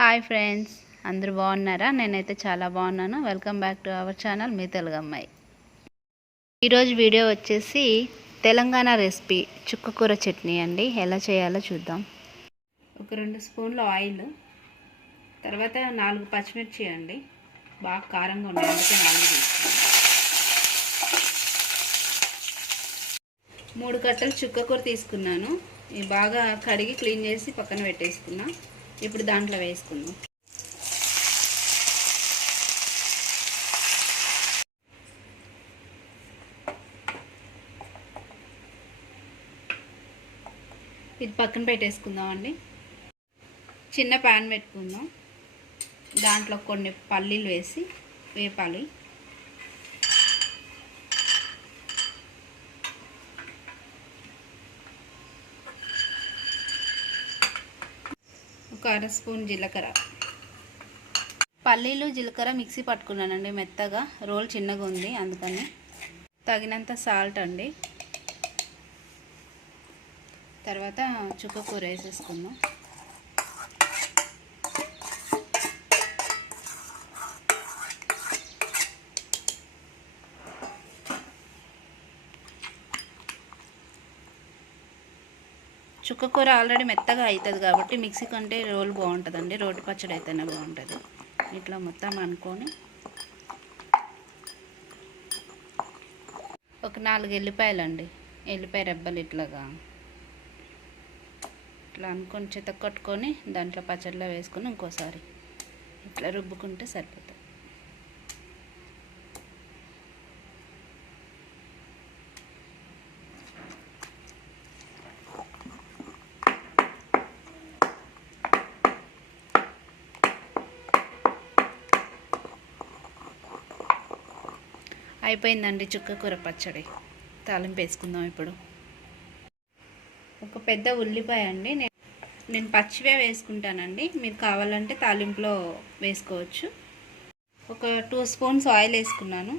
Hi friends, అందరూ బాగున్నారా? నేనైతే చాలా బాగున్నాను. Welcome back to our channel మీ తెలుగు అమ్మాయి. ఈరోజు వీడియో వచ్చేసి తెలంగాణ రెసిపీ చుక్కకూర చట్నీ అండి. ఎలా చేయాలో చూద్దాం. ఒక 2 స్పూన్లు ఆయిల్, తర్వాత 4 పచ్చిమిర్చి అండి. బాగా కారంగా ఉన్నాయి, అందుకే 4 తీసుకున్నాను. 3 కట్టలు చుక్కకూర తీసుకున్నాను. ఇవి బాగా కడిగి క్లీన్ చేసి పక్కన పెట్టేసుకున్నా. ఇప్పుడు దాంట్లో వేసుకుందాం. ఇది పక్కన పెట్టేసుకుందాం అండి. చిన్న ప్యాన్ పెట్టుకుందాం. దాంట్లో కొన్ని పల్లీలు వేసి వేపాలి. ఒక 1/2 స్పూన్ జీలకర్ర. పల్లీలు జీలకర్ర మిక్సీ పట్టుకున్నానండి మెత్తగా. రోల్ చిన్నగా ఉంది, అందుకని. తగినంత సాల్ట్ అండి. తర్వాత చుక్కకూర వేసేసుకుందాం. చుక్కకూర ఆల్రెడీ మెత్తగా అవుతుంది కాబట్టి మిక్సీ కంటే రోల్ బాగుంటుందండి. రోటి పచ్చడి అయితేనే బాగుంటుంది. ఇట్లా మొత్తం అనుకొని ఒక 4 ఎల్లిపాయలండి. ఎల్లిపాయ రెబ్బలు ఇట్లా అనుకొని చితక్కొట్టుకొని దాంట్లో పచ్చడిలో వేసుకొని ఇంకోసారి ఇట్లా రుబ్బుకుంటే సరిపోతుంది. అయిపోయిందండి చుక్కకూర పచ్చడి. తాలింపు వేసుకుందాం ఇప్పుడు. ఒక పెద్ద ఉల్లిపాయ అండి. నేను పచ్చివే వేసుకుంటానండి. మీరు కావాలంటే తాలింపులో వేసుకోవచ్చు. ఒక 2 స్పూన్స్ ఆయిల్ వేసుకున్నాను.